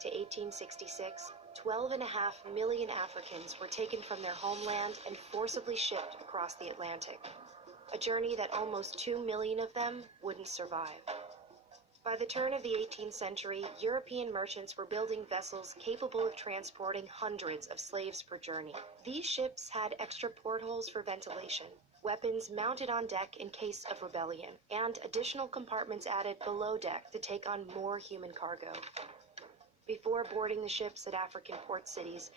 to 1866, 12.5 million Africans were taken from their homeland and forcibly shipped across the Atlantic, a journey that almost 2 million of them wouldn't survive. By the turn of the 18th century, European merchants were building vessels capable of transporting hundreds of slaves per journey. These ships had extra portholes for ventilation, weapons mounted on deck in case of rebellion, and additional compartments added below deck to take on more human cargo. Before boarding the ships at African port cities,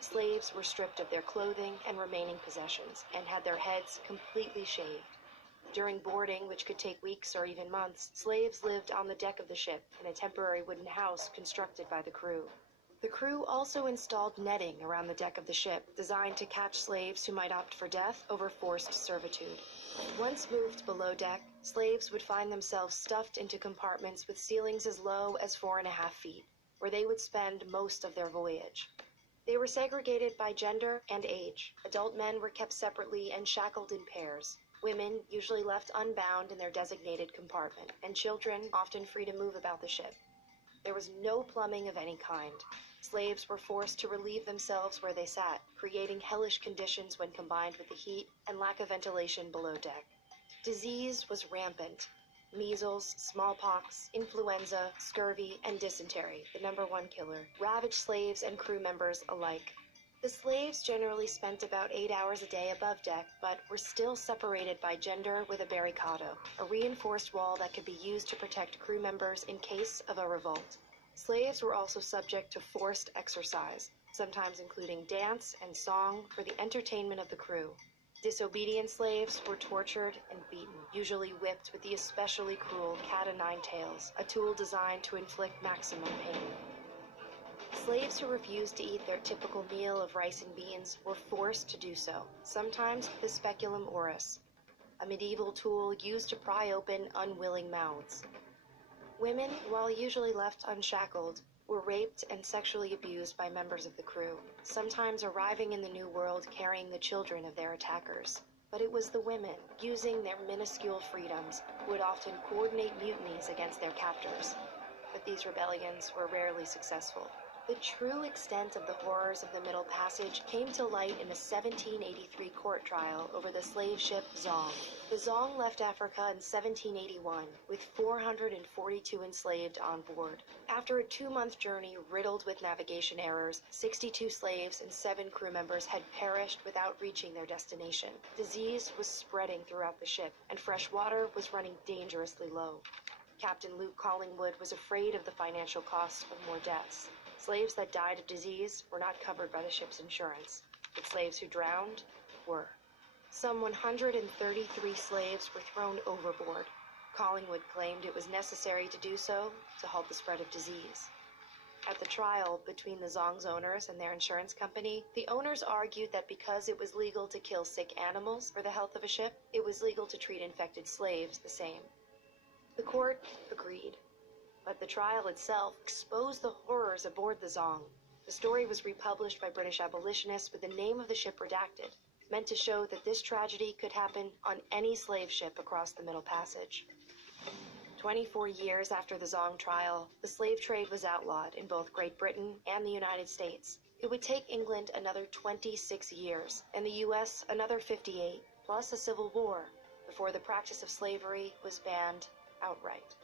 slaves were stripped of their clothing and remaining possessions, and had their heads completely shaved. During boarding, which could take weeks or even months, slaves lived on the deck of the ship in a temporary wooden house constructed by the crew. The crew also installed netting around the deck of the ship, designed to catch slaves who might opt for death over forced servitude. Once moved below deck, slaves would find themselves stuffed into compartments with ceilings as low as 4.5 feet, where they would spend most of their voyage. They were segregated by gender and age. Adult men were kept separately and shackled in pairs. Women usually left unbound in their designated compartment, and children often free to move about the ship. There was no plumbing of any kind. Slaves were forced to relieve themselves where they sat, creating hellish conditions when combined with the heat and lack of ventilation below deck. Disease was rampant. Measles, smallpox, influenza, scurvy, and dysentery, the #1 killer, ravaged slaves and crew members alike. The slaves generally spent about 8 hours a day above deck, but were still separated by gender with a barricado, a reinforced wall that could be used to protect crew members in case of a revolt. Slaves were also subject to forced exercise, sometimes including dance and song for the entertainment of the crew. Disobedient slaves were tortured and beaten, usually whipped with the especially cruel cat-o'-nine-tails, a tool designed to inflict maximum pain. Slaves who refused to eat their typical meal of rice and beans were forced to do so, sometimes with the speculum oris, a medieval tool used to pry open unwilling mouths. Women, while usually left unshackled, were raped and sexually abused by members of the crew, sometimes arriving in the New World carrying the children of their attackers. But it was the women, using their minuscule freedoms, who would often coordinate mutinies against their captors. But these rebellions were rarely successful. The true extent of the horrors of the Middle Passage came to light in a 1783 court trial over the slave ship Zong. The Zong left Africa in 1781, with 442 enslaved on board. After a 2-month journey riddled with navigation errors, 62 slaves and 7 crew members had perished without reaching their destination. Disease was spreading throughout the ship, and fresh water was running dangerously low. Captain Luke Collingwood was afraid of the financial cost of more deaths. Slaves that died of disease were not covered by the ship's insurance, but slaves who drowned were. Some 133 slaves were thrown overboard. Collingwood claimed it was necessary to do so to halt the spread of disease. At the trial between the Zong's owners and their insurance company, the owners argued that because it was legal to kill sick animals for the health of a ship, it was legal to treat infected slaves the same. The court agreed. But the trial itself exposed the horrors aboard the Zong. The story was republished by British abolitionists with the name of the ship redacted, meant to show that this tragedy could happen on any slave ship across the Middle Passage. 24 years after the Zong trial, the slave trade was outlawed in both Great Britain and the United States. It would take England another 26 years, and the U.S. another 58, plus a civil war, before the practice of slavery was banned outright.